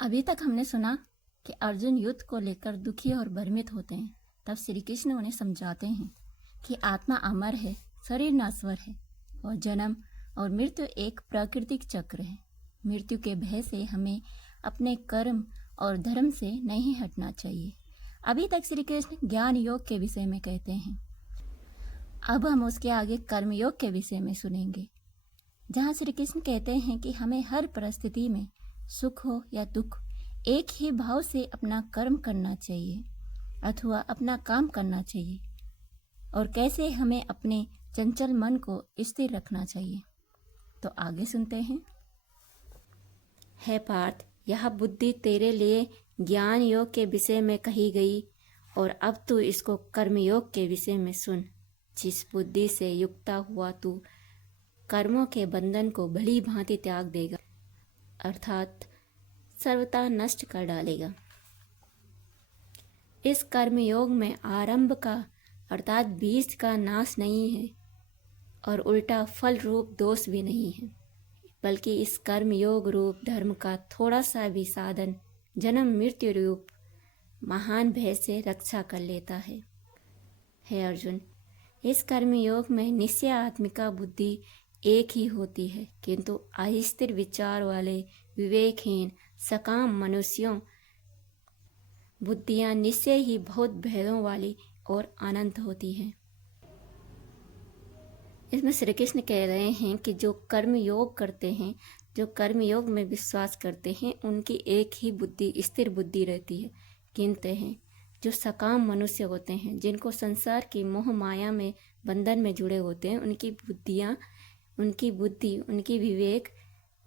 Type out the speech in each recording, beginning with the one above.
अभी तक हमने सुना कि अर्जुन युद्ध को लेकर दुखी और भ्रमित होते हैं। तब श्री कृष्ण उन्हें समझाते हैं कि आत्मा अमर है, शरीर नश्वर है और जन्म और मृत्यु एक प्राकृतिक चक्र है। मृत्यु के भय से हमें अपने कर्म और धर्म से नहीं हटना चाहिए। अभी तक श्री कृष्ण ज्ञान योग के विषय में कहते हैं। अब हम उसके आगे कर्म योग के विषय में सुनेंगे, जहाँ श्री कृष्ण कहते हैं कि हमें हर परिस्थिति में सुख हो या दुख एक ही भाव से अपना कर्म करना चाहिए अथवा अपना काम करना चाहिए, और कैसे हमें अपने चंचल मन को स्थिर रखना चाहिए। तो आगे सुनते हैं। है पार्थ, यह बुद्धि तेरे लिए ज्ञान योग के विषय में कही गई और अब तू इसको कर्म योग के विषय में सुन। जिस बुद्धि से युक्ता हुआ तू कर्मों के बंधन को भली भांति त्याग देगा, अर्थात सर्वथा नष्ट कर डालेगा। इस कर्म योग में आरंभ का अर्थात बीज का नाश नहीं है और उल्टा फल रूप दोष भी नहीं है, बल्कि इस कर्म योग रूप धर्म का थोड़ा सा भी साधन जन्म मृत्यु रूप महान भय से रक्षा कर लेता है। हे अर्जुन, इस कर्म योग में निश्चय आत्मिका बुद्धि एक ही होती है, किंतु अस्थिर विचार वाले विवेकहीन सकाम मनुष्यों बुद्धियां निश्चय ही बहुत भेदों वाली और अनंत होती हैं। इसमें श्री कृष्ण कह रहे हैं कि जो कर्म योग करते हैं, जो कर्म योग में विश्वास करते हैं, उनकी एक ही बुद्धि स्थिर बुद्धि रहती है। किंतु हैं जो सकाम मनुष्य होते हैं, जिनको संसार की मोह माया में बंधन में जुड़े होते हैं, उनकी बुद्धियाँ, उनकी बुद्धि, उनकी विवेक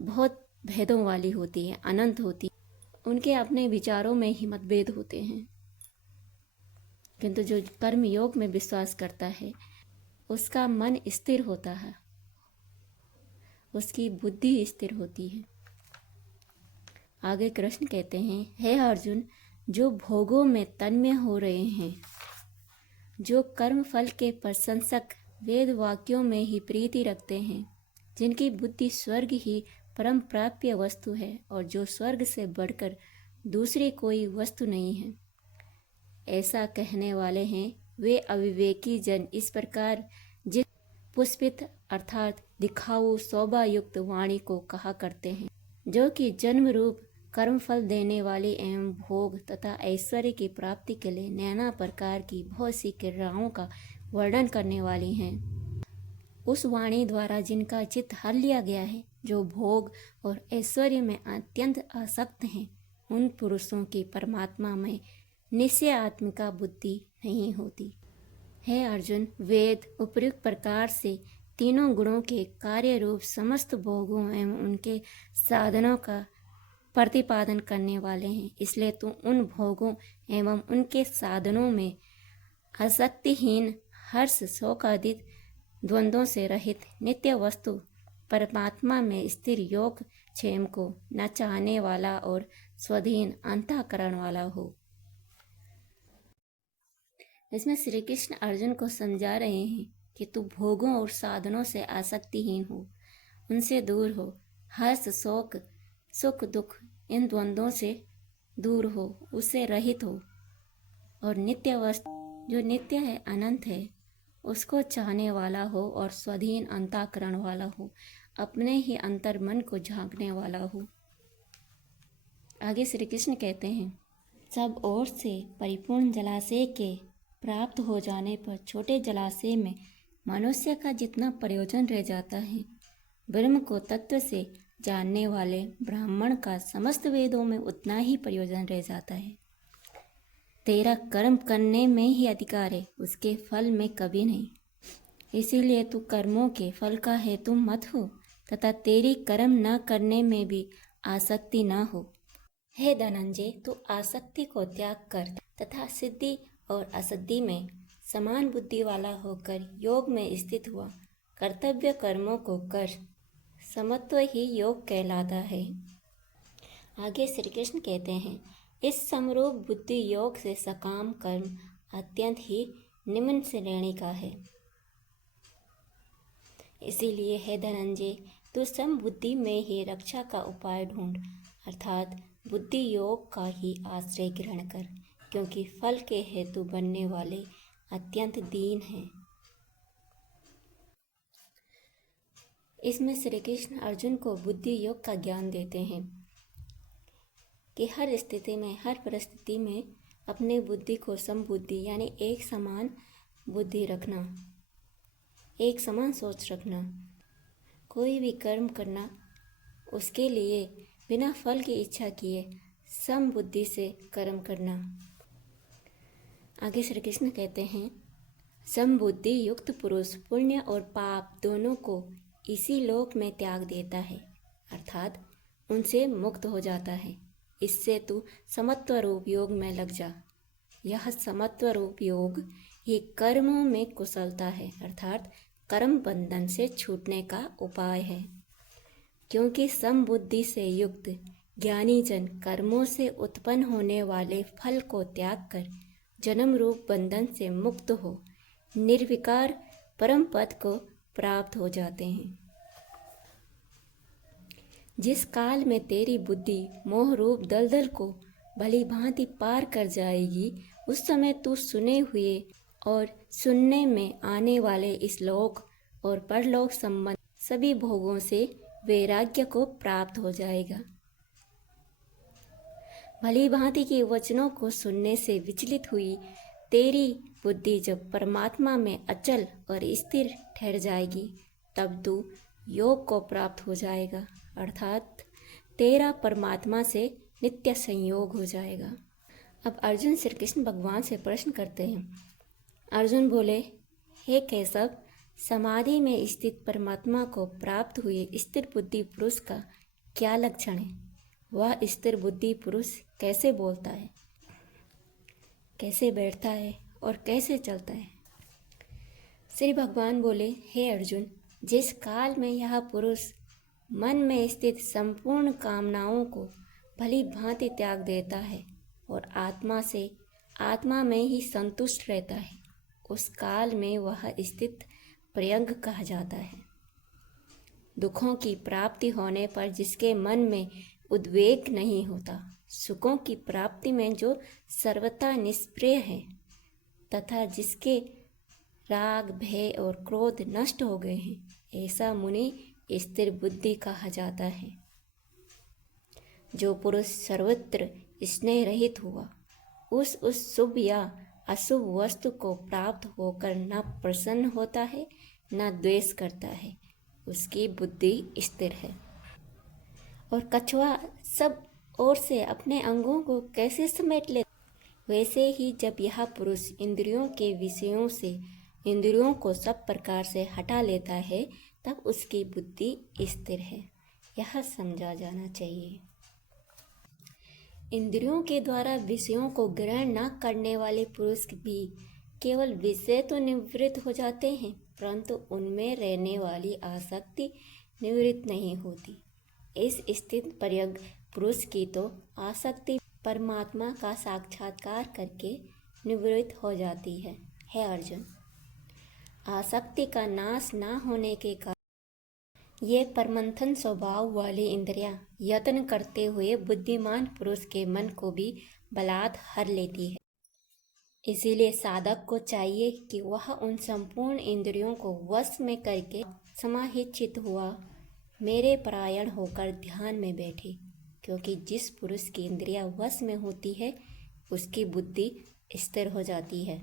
बहुत भेदों वाली होती है, अनंत होती है। उनके अपने विचारों में ही मतभेद होते हैं। किंतु जो कर्म योग में विश्वास करता है, उसका मन स्थिर होता है, उसकी बुद्धि स्थिर होती है। आगे कृष्ण कहते हैं, हे अर्जुन, जो भोगों में तन्मय हो रहे हैं, जो कर्म फल के प्रशंसक वेद वाक्यों में ही प्रीति रखते हैं, जिनकी बुद्धि स्वर्ग ही परम प्राप्य वस्तु है और जो स्वर्ग से बढ़कर दूसरी कोई वस्तु नहीं है, ऐसा कहने वाले हैं वे अविवेकी जन इस प्रकार जिस पुष्पित अर्थात दिखाऊ शोभायुक्त वाणी को कहा करते हैं, जो कि जन्म रूप कर्म फल देने वाली एवं भोग तथा ऐश्वर्य की प्राप्ति के लिए नाना प्रकार की बहुत सी क्रियाओं का वर्णन करने वाली हैं। उस वाणी द्वारा जिनका चित्त हर लिया गया है, जो भोग और ऐश्वर्य में अत्यंत आसक्त हैं, उन पुरुषों की परमात्मा में निश्चय आत्मिका बुद्धि नहीं होती। हे अर्जुन, वेद उपयुक्त प्रकार से तीनों गुणों के कार्य रूप समस्त भोगों एवं उनके साधनों का प्रतिपादन करने वाले हैं। इसलिए तू उन भोगों एवं उनके साधनों में आसक्तिहीन, हर्ष शोकादित द्वंद्वों से रहित नित्य वस्तु परमात्मा में स्थिर योग क्षेम को न चाहने वाला और स्वाधीन अंतःकरण वाला हो। इसमें श्री कृष्ण अर्जुन को समझा रहे हैं कि तू भोगों और साधनों से आसक्तिहीन हो, उनसे दूर हो, हर्ष शोक सुख दुख इन द्वंद्वों से दूर हो, उससे रहित हो और नित्य वस्तु जो नित्य है, अनंत है, उसको चाहने वाला हो और स्वाधीन अंतःकरण वाला हो, अपने ही अंतर मन को झांकने वाला हो। आगे श्री कृष्ण कहते हैं, सब ओर से परिपूर्ण जलाशय के प्राप्त हो जाने पर छोटे जलाशय में मनुष्य का जितना प्रयोजन रह जाता है, ब्रह्म को तत्व से जानने वाले ब्राह्मण का समस्त वेदों में उतना ही प्रयोजन रह जाता है। तेरा कर्म करने में ही अधिकार है, उसके फल में कभी नहीं। इसीलिए तू कर्मों के फल का हेतु मत हो तथा तेरी कर्म न करने में भी आसक्ति न हो। हे धनंजय, तू आसक्ति को त्याग कर तथा सिद्धि और असिद्धि में समान बुद्धि वाला होकर योग में स्थित हुआ कर्तव्य कर्मों को कर। समत्व ही योग कहलाता है। आगे श्री कृष्ण कहते हैं, इस समरूप बुद्धि योग से सकाम कर्म अत्यंत ही निम्न श्रेणी का है। इसीलिए हे धनंजय, तू समबुद्धि में ही रक्षा का उपाय ढूंढ, अर्थात बुद्धि योग का ही आश्रय ग्रहण कर, क्योंकि फल के हेतु बनने वाले अत्यंत दीन हैं। इसमें श्री कृष्ण अर्जुन को बुद्धि योग का ज्ञान देते हैं कि हर स्थिति में, हर परिस्थिति में अपने बुद्धि को समबुद्धि यानी एक समान बुद्धि रखना, एक समान सोच रखना, कोई भी कर्म करना उसके लिए बिना फल की इच्छा किए समबुद्धि से कर्म करना। आगे श्री कृष्ण कहते हैं, समबुद्धि युक्त पुरुष पुण्य और पाप दोनों को इसी लोक में त्याग देता है, अर्थात उनसे मुक्त हो जाता है। इससे तू समत्व रूप योग में लग जा। यह समत्व रूप योग ही कर्मों में कुशलता है, अर्थात कर्म बंधन से छूटने का उपाय है। क्योंकि समबुद्धि से युक्त ज्ञानी जन कर्मों से उत्पन्न होने वाले फल को त्याग कर जन्म रूप बंधन से मुक्त हो निर्विकार परम पद को प्राप्त हो जाते हैं। जिस काल में तेरी बुद्धि मोह रूप दलदल को भली भांति पार कर जाएगी, उस समय तू सुने हुए और सुनने में आने वाले इस लोक और परलोक संबंध सभी भोगों से वैराग्य को प्राप्त हो जाएगा। भली भांति के वचनों को सुनने से विचलित हुई तेरी बुद्धि जब परमात्मा में अचल और स्थिर ठहर जाएगी, तब तू योग को प्राप्त हो जाएगा, अर्थात तेरा परमात्मा से नित्य संयोग हो जाएगा। अब अर्जुन श्री कृष्ण भगवान से प्रश्न करते हैं। अर्जुन बोले, हे केशव, समाधि में स्थित परमात्मा को प्राप्त हुए स्थिर बुद्धि पुरुष का क्या लक्षण है? वह स्थिर बुद्धि पुरुष कैसे बोलता है, कैसे बैठता है और कैसे चलता है? श्री भगवान बोले, हे अर्जुन, जिस काल में यह पुरुष मन में स्थित संपूर्ण कामनाओं को भली भांति त्याग देता है और आत्मा से आत्मा में ही संतुष्ट रहता है, उस काल में वह स्थित पर्यंग कहा जाता है। दुखों की प्राप्ति होने पर जिसके मन में उद्वेग नहीं होता, सुखों की प्राप्ति में जो सर्वथा निष्प्रिय है तथा जिसके राग भय और क्रोध नष्ट हो गए हैं, ऐसा मुनि स्थिर बुद्धि कहा जाता है। जो पुरुष सर्वत्र स्नेह रहित हुआ, उस शुभ या अशुभ वस्तु को प्राप्त होकर न प्रसन्न होता है न द्वेष करता है, उसकी बुद्धि स्थिर है। और कछुआ सब ओर से अपने अंगों को कैसे समेट ले, वैसे ही जब यह पुरुष इंद्रियों के विषयों से इंद्रियों को सब प्रकार से हटा लेता है, तब उसकी बुद्धि स्थिर है। यह समझा जाना चाहिए। इंद्रियों के द्वारा विषयों को ग्रहण न करने वाले पुरुष भी केवल विषय तो निवृत्त हो जाते हैं, परंतु उनमें रहने वाली आसक्ति निवृत्त नहीं होती। इस स्थित पर्यग पुरुष की तो आसक्ति परमात्मा का साक्षात्कार करके निवृत्त हो जाती है। हे अर्जुन, आसक्ति का नाश न होने के कारण ये परमंथन स्वभाव वाली इंद्रियां यत्न करते हुए बुद्धिमान पुरुष के मन को भी बलात् हर लेती है। इसीलिए साधक को चाहिए कि वह उन संपूर्ण इंद्रियों को वश में करके समाहित चित्त हुआ मेरे परायण होकर ध्यान में बैठे, क्योंकि जिस पुरुष की इंद्रियां वश में होती है उसकी बुद्धि स्थिर हो जाती है।